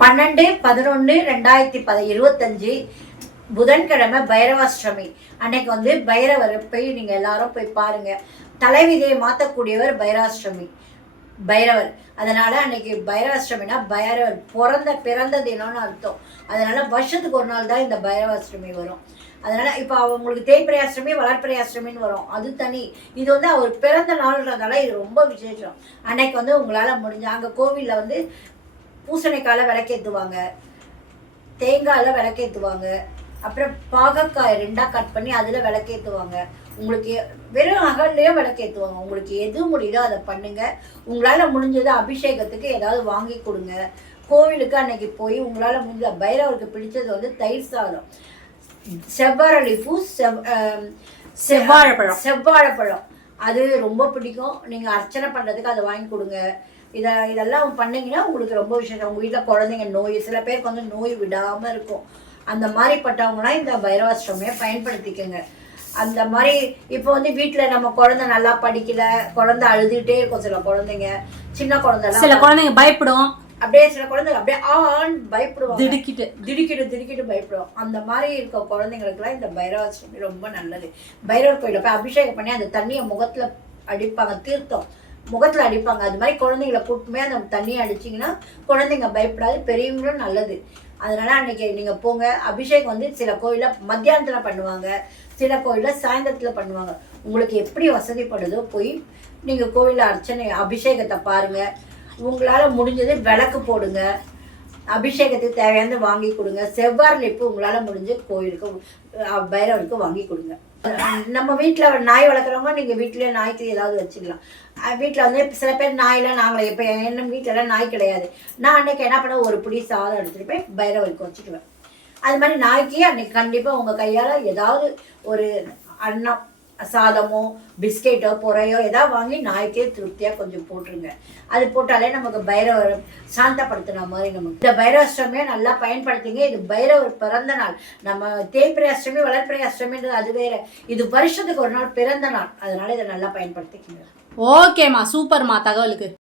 பன்னெண்டு பதினொன்று ரெண்டாயிரத்தி பத இருபத்தஞ்சு புதன்கிழமை பைரவாஷ்டமி. அன்னைக்கு வந்து பைரவர் போய் நீங்கள் எல்லாரும் போய் பாருங்கள் தலைவிதியை மாற்றக்கூடியவர் பைராஷ்டமி. பைரவர். அதனால் அன்னைக்கு பைரவாஷ்டமினா பைரவர். பிறந்த பிறந்த தினம்னு அர்த்தம். அதனால் வருஷத்துக்கு ஒரு நாள் தான் இந்த பைரவாஷ்டமி வரும். அதனால் இப்போ அவங்களுக்கு தேய்பிரை அஷ்டமி வரும். அது தனி. இது வந்து அவர் பிறந்த நாள்ன்றதால இது ரொம்ப விசேஷம். அன்னைக்கு வந்து உங்களால் முடிஞ்ச அங்கே கோவிலில் வந்து பூசணிக்காயில் விளக்கேற்றுவாங்க தேங்காயில் விளக்கேற்றுவாங்க அப்புறம் பாகக்காய் ரெண்டாக கட் பண்ணி அதில் விளக்கேற்றுவாங்க உங்களுக்கு வெறும் அகல்லையும் விளக்கேற்றுவாங்க உங்களுக்கு எது முடியுதோ அதை பண்ணுங்க. உங்களால் முடிஞ்சது அபிஷேகத்துக்கு ஏதாவது வாங்கி கொடுங்க. கோவிலுக்கு அன்னைக்கு போய் உங்களால் முடிஞ்ச பைரவருக்கு பிடிச்சது வந்து தயிர் சாதம். செவ்வாழை பூ செவ் செவ்வாழைப்பழம். செவ்வாழைப்பழம். அது ரொம்ப பிடிக்கும். நீங்கள் அர்ச்சனை பண்ணுறதுக்கு அதை வாங்கி கொடுங்க. இதை இதெல்லாம் பண்ணிங்கன்னா உங்களுக்கு ரொம்ப விசேஷம். உங்கள் வீட்டில் குழந்தைங்க நோய் சில பேருக்கு வந்து நோய் விடாமல் இருக்கும். அந்த மாதிரிப்பட்டவங்களாம் இந்த பைரவாஷ்டமியை பயன்படுத்திக்கோங்க. அந்த மாதிரி இப்போ வந்து வீட்டில் நம்ம குழந்தை நல்லா படிக்கல குழந்தை அழுதுகிட்டே இருக்கும் சில குழந்தைங்க. சின்ன குழந்தை சில குழந்தைங்க பயப்படும். அப்படியே சில குழந்தைங்க அப்படியே ஆன் பயப்படுவாங்க. திடுக்கிட்டு. திடுக்கிட்டு திடுக்கிட்டு பயப்படும் அந்த மாதிரி இருக்க குழந்தைங்களுக்குலாம் இந்த பைரவாஷ்டமி ரொம்ப நல்லது. பைரவர் கோயிலில் போய் அபிஷேகம் பண்ணி அந்த தண்ணியை முகத்தில் அடிப்பாங்க தீர்த்தம். முகத்தில் அடிப்பாங்க. அது மாதிரி குழந்தைங்களை கூட்டுமே அந்த தண்ணியை அடிச்சிங்கன்னா குழந்தைங்க பயப்படாது பெரியவங்களும் நல்லது. அதனால அன்னைக்கு நீங்கள் போங்க. அபிஷேகம் வந்து சில கோயிலில் மத்தியானத்தில் பண்ணுவாங்க. சில கோயிலில் சாயந்தரத்தில் பண்ணுவாங்க. உங்களுக்கு எப்படி வசதிப்படுதோ போய் நீங்கள் கோயிலில் அர்ச்சனை அபிஷேகத்தை பாருங்கள் உங்களால் முடிஞ்சது விளக்கு போடுங்க. அபிஷேகத்துக்கு தேவையானது வாங்கி கொடுங்க. செவ்வாறு லிப்பு உங்களால் முடிஞ்சு கோயிலுக்கு பைரவருக்கு வாங்கி கொடுங்க. நம்ம வீட்டில் நாய் வளர்க்குறவங்க நீங்கள் வீட்டிலே நாய்க்கு ஏதாவது வச்சுக்கலாம். வீட்டில் வந்து சில பேர் நாயெல்லாம் நாங்களே இப்போ என்ன வீட்டிலலாம் நாய் கிடையாது. நான் அன்னைக்கு என்ன பண்ண ஒரு பிடி சாதம் எடுத்துகிட்டு போய் பைரவருக்கு வச்சுக்குவேன். அது மாதிரி நாய்க்கு அன்னைக்கு கண்டிப்பாக உங்கள் கையால் ஏதாவது ஒரு அன்னம் சாதமோ பிஸ்கெட்டோ பொறையோ ஏதாவது வாங்கி நாய்க்கே திருப்தியாக கொஞ்சம் போட்டுருங்க. அது போட்டாலே நமக்கு பைரவர் சாந்தப்படுத்தின மாதிரி நமக்கு. இந்த பைரவாஷ்டமியை நல்லா பயன்படுத்திங்க. இது பைரவர் பிறந்த நாள். நம்ம தேய்பிரை அஷ்டமி வளர்ப்பிரை அஷ்டமின்றது அது வேற. இது வருஷத்துக்கு ஒரு நாள் பிறந்த நாள். அதனால இதை நல்லா பயன்படுத்திக்கங்க. ஓகேம்மா. சூப்பர்மா தகவலுக்கு.